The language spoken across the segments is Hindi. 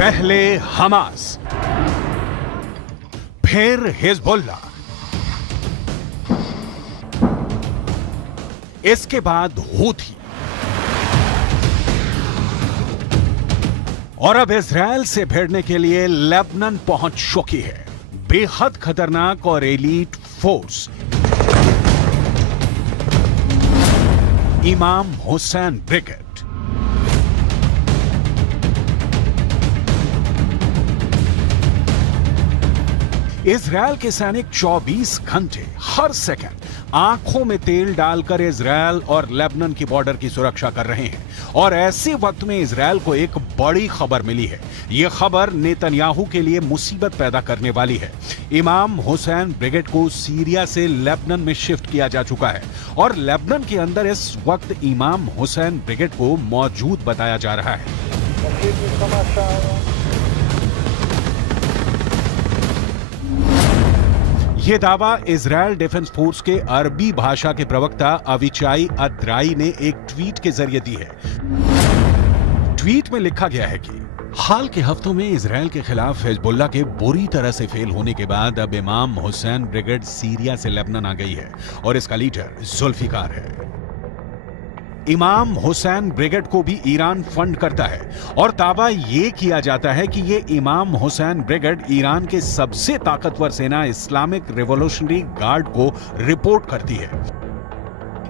पहले हमास, फिर हिजबुल्ला, इसके बाद हूथी और अब इजरायल से भिड़ने के लिए लेबनान पहुंच चुकी है बेहद खतरनाक और एलीट फोर्स इमाम हुसैन ब्रिगेड। इजरायल के सैनिक 24 घंटे हर सेकंड आंखों में तेल डालकर इजरायल और लेबनान की बॉर्डर की सुरक्षा कर रहे हैं। और ऐसे वक्त में इजरायल को एक बड़ी खबर मिली है। यह खबर नेतन्याहू के लिए मुसीबत पैदा करने वाली है। इमाम हुसैन ब्रिगेड को सीरिया से लेबनान में शिफ्ट किया जा चुका है और लेबनान के अंदर इस वक्त इमाम हुसैन ब्रिगेड को मौजूद बताया जा रहा है। यह दावा इजरायल डिफेंस फोर्स के अरबी भाषा के प्रवक्ता अविचाई अद्राई ने एक ट्वीट के जरिए दी है। ट्वीट में लिखा गया है कि हाल के हफ्तों में इजरायल के खिलाफ हिजबुल्लाह के बुरी तरह से फेल होने के बाद अब इमाम हुसैन ब्रिगेड सीरिया से लेबनान आ गई है और इसका लीडर जुल्फिकार है। इमाम हुसैन ब्रिगेड को भी ईरान फंड करता है और दावा यह किया जाता है कि यह इमाम हुसैन ब्रिगेड ईरान के सबसे ताकतवर सेना इस्लामिक रिवॉल्यूशनरी गार्ड को रिपोर्ट करती है।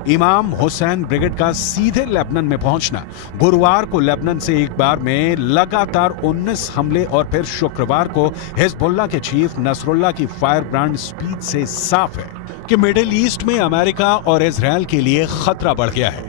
इमाम हुसैन ब्रिगेड का सीधे लेबनान में पहुंचना गुरुवार को लेबनान से एक बार में लगातार 19 हमले और फिर शुक्रवार को हिजबुल्लाह के चीफ नसरुल्लाह की फायर ब्रांड स्पीच से साफ है कि मिडिल ईस्ट में अमेरिका और इजरायल के लिए खतरा बढ़ गया है।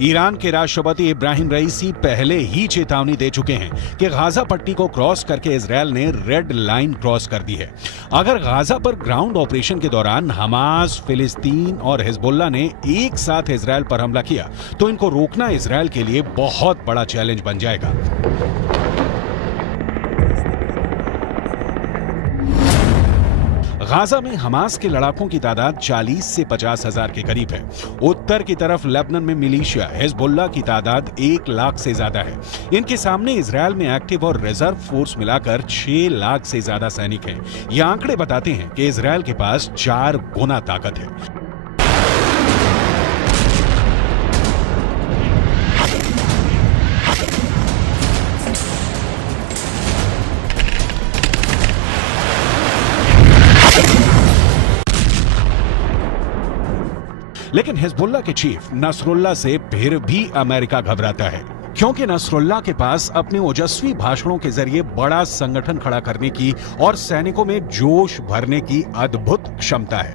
ईरान के राष्ट्रपति इब्राहिम रईसी पहले ही चेतावनी दे चुके हैं कि गाजा पट्टी को क्रॉस करके इजरायल ने रेड लाइन क्रॉस कर दी है। अगर गाजा पर ग्राउंड ऑपरेशन के दौरान हमास, फिलिस्तीन और हिजबुल्लाह ने एक साथ इजरायल पर हमला किया तो इनको रोकना इजरायल के लिए बहुत बड़ा चैलेंज बन जाएगा। गाजा में हमास के लड़ाकों की तादाद 40 से 50 हजार के करीब है। उत्तर की तरफ लेबनान में मिलिशिया हिजबुल्लाह की तादाद 1 लाख से ज्यादा है। इनके सामने इजरायल में एक्टिव और रिजर्व फोर्स मिलाकर 6 लाख से ज्यादा सैनिक हैं। ये आंकड़े बताते हैं कि इजरायल के पास 4 गुना ताकत है। लेकिन हिजबुल्लाह के चीफ नसरुल्लाह से फिर भी अमेरिका घबराता है, क्योंकि नसरुल्लाह के पास अपने ओजस्वी भाषणों के जरिए बड़ा संगठन खड़ा करने की और सैनिकों में जोश भरने की अद्भुत क्षमता है।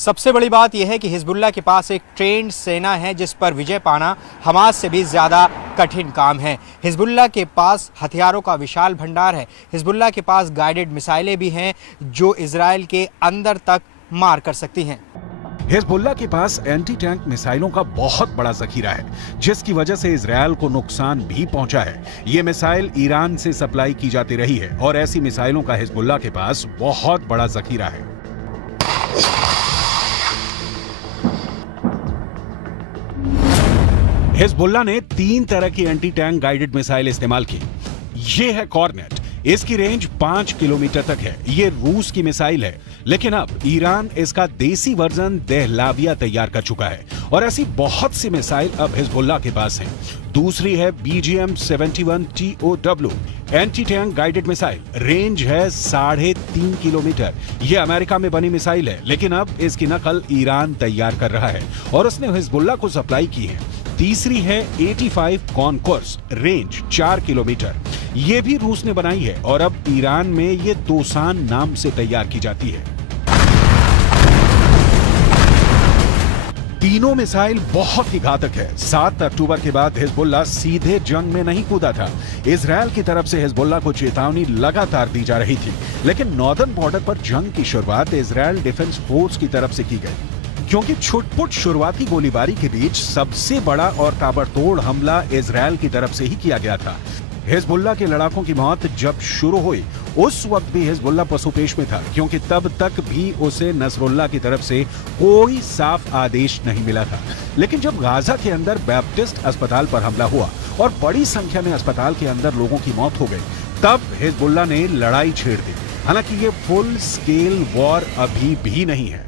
सबसे बड़ी बात यह है कि हिजबुल्लाह के पास एक ट्रेंड सेना है जिस पर विजय पाना हमास से भी ज़्यादा कठिन काम है। हिजबुल्लाह के पास हथियारों का विशाल भंडार है। हिजबुल्लाह के पास गाइडेड मिसाइलें भी हैं जो इजरायल के अंदर तक मार कर सकती हैं। हिजबुल्लाह के पास एंटी टैंक मिसाइलों का बहुत बड़ा जखीरा है, जिसकी वजह से इजरायल को नुकसान भी पहुंचा है। ये मिसाइल ईरान से सप्लाई की जाती रही है और ऐसी मिसाइलों का हिजबुल्लाह के पास बहुत बड़ा जखीरा है। हिजबुल्लाह ने 3 तरह की एंटी टैंक गाइडेड मिसाइल इस्तेमाल की। ये है कॉर्नेट, इसकी रेंज 5 किलोमीटर तक है। ये रूस की मिसाइल है, लेकिन अब ईरान इसका देसी वर्जन देहलाविया तैयार कर चुका है और ऐसी बहुत सी मिसाइल अब हिजबुल्लाह के पास हैं। दूसरी है BGM-71 TOW anti tank guided missile, range है 3.5 किलोमीटर। यह अमेरिका में बनी मिसाइल है, लेकिन अब इसकी नकल ईरान तैयार कर रहा है और उसने हिजबुल्लाह को सप्लाई की है। तीसरी है 85 कॉनकोर्स, रेंज 4 किलोमीटर। यह भी रूस ने बनाई है और अब ईरान में ये दोसान नाम से तैयार की जाती है। तीनों मिसाइल बहुत ही घातक है। 7 अक्टूबर के बाद हिजबुल्लाह सीधे जंग में नहीं कूदा था। इजरायल की तरफ से हिजबुल्लाह को चेतावनी लगातार दी जा रही थी, लेकिन नॉर्दर्न बॉर्डर पर जंग की शुरुआत इजरायल डिफेंस फोर्स की तरफ से की गई, क्योंकि छुटपुट शुरुआती गोलीबारी के बीच सबसे बड़ा और ताबड़तोड़ हमला इजरायल की तरफ से ही किया गया था। हिजबुल्लाह के लड़ाकों की मौत जब शुरू हुई, उस वक्त भी हिजबुल्लाह पसुपेश में था, क्योंकि तब तक भी उसे नसरुल्लाह की तरफ से कोई साफ आदेश नहीं मिला था। लेकिन जब गाजा के अंदर बैप्टिस्ट अस्पताल पर हमला हुआ और बड़ी संख्या में अस्पताल के अंदर लोगों की मौत हो गई, तब हिजबुल्लाह ने लड़ाई छेड़ दी। हालांकि ये फुल स्केल वॉर अभी भी नहीं है।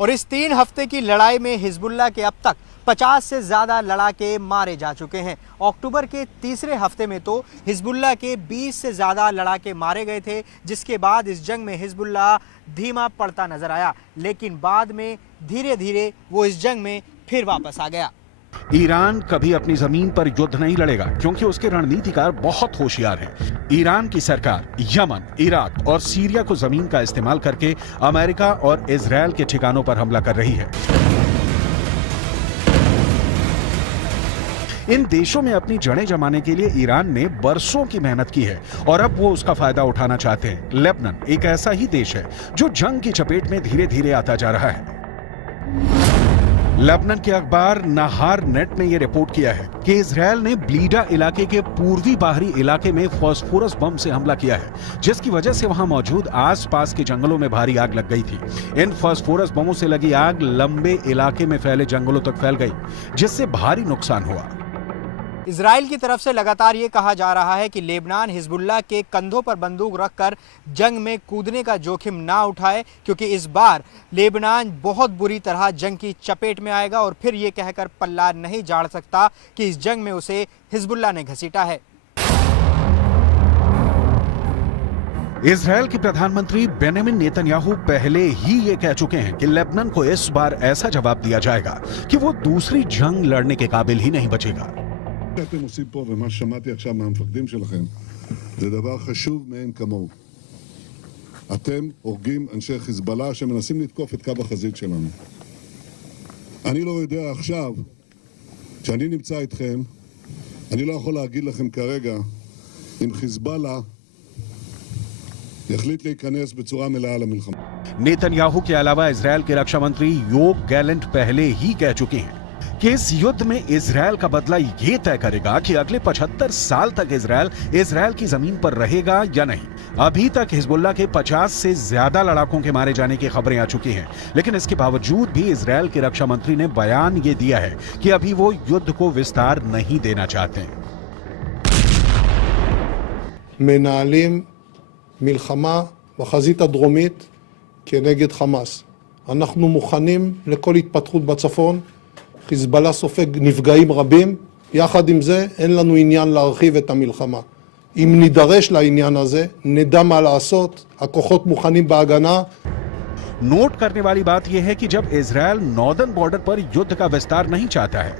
और इस 3 हफ्ते की लड़ाई में हिजबुल्लाह के अब तक 50 से ज्यादा लड़ाके मारे जा चुके हैं। अक्टूबर के तीसरे हफ्ते में तो हिजबुल्लाह के 20 से ज्यादा लड़ाके मारे गए थे, जिसके बाद इस जंग में हिजबुल्लाह धीमा पड़ता नजर आया, लेकिन बाद में धीरे धीरे वो इस जंग में फिर वापस आ गया। ईरान कभी अपनी जमीन पर युद्ध नहीं लड़ेगा, क्योंकि उसके रणनीतिकार बहुत होशियार हैं। ईरान की सरकार यमन, इराक और सीरिया को जमीन का इस्तेमाल करके अमेरिका और इजरायल के ठिकानों पर हमला कर रही है। इन देशों में अपनी जड़ें जमाने के लिए ईरान ने बरसों की मेहनत की है और अब वो उसका फायदा उठाना चाहते हैं। लेबनान एक ऐसा ही देश है जो जंग की चपेट में धीरे धीरे आता जा रहा है। लेबनान के अखबार नहार नेट ने यह रिपोर्ट किया है कि इजरायल ने ब्लीडा इलाके के पूर्वी बाहरी इलाके में फास्फोरस बम से हमला किया है, जिसकी वजह से वहां मौजूद आसपास के जंगलों में भारी आग लग गई थी। इन फास्फोरस बमों से लगी आग लंबे इलाके में फैले जंगलों तक फैल गई, जिससे भारी नुकसान हुआ। इजराइल की तरफ से लगातार ये कहा जा रहा है कि लेबनान हिजबुल्लाह के कंधों पर बंदूक रखकर जंग में कूदने का जोखिम ना उठाए, क्योंकि इस बार लेबनान बहुत बुरी तरह जंग की चपेट में आएगा और फिर ये कहकर पल्ला नहीं झाड़ सकता कि इस जंग में उसे हिजबुल्लाह ने घसीटा है। इजरायल के प्रधानमंत्री बेंजामिन नेतन्याहू पहले ही ये कह चुके हैं कि लेबनान को इस बार ऐसा जवाब दिया जाएगा कि वो दूसरी जंग लड़ने के काबिल ही नहीं बचेगा। שאתם עושים פה ומה ששמעתי עכשיו מהמפקדים שלכם זה דבר חשוב מאין כמוהו. אתם הורגים אנשי חיזבאללה שמנסים לתקוף את קו החזית שלנו. אני לא יודע עכשיו, כשאני נמצא איתכם, אני לא יכול להגיד לכם כרגע אם חיזבאללה יחליט להיכנס בצורה מלאה למלחמה. नेतन्याहू के अलावा इजरायल के रक्षा मंत्री योव गैलेंट पहले ही कह चुके हैं कि इस युद्ध में इजरायल का बदला ये तय करेगा कि अगले 75 साल तक इजरायल की जमीन पर रहेगा या नहीं। अभी तक हिजबुल्लाह के 50 से ज्यादा लड़ाकों के मारे जाने की खबरें आ चुकी हैं, लेकिन इसके बावजूद भी इजरायल के रक्षा मंत्री ने बयान ये दिया है कि अभी वो युद्ध को विस्तार नहीं देना चाहते। מנהלים מלחמה בחזית הדרומית כנגד חמאס. אנחנו מוכנים לכל התפתחות בצפון. חיזבאללה סופג נפגעים רבים, יחד עם זה אין לנו עניין להרחיב את המלחמה. אם נידרש לעניין הזה, נדע מה לעשות, הכוחות מוכנים בהגנה. नोट करने वाली बात यह है कि जब इजरायल नॉर्दर्न बॉर्डर पर युद्ध का विस्तार नहीं चाहता है,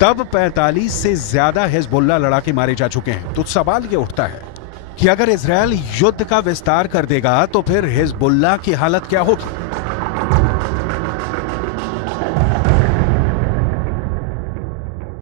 तब 45 से ज्यादा हिजबुल्लाह लड़ाके मारे जा चुके हैं। तो सवाल यह उठता है कि अगर इजरायल युद्ध का विस्तार कर देगा तो फिर हिजबुल्लाह की हालत क्या होगी।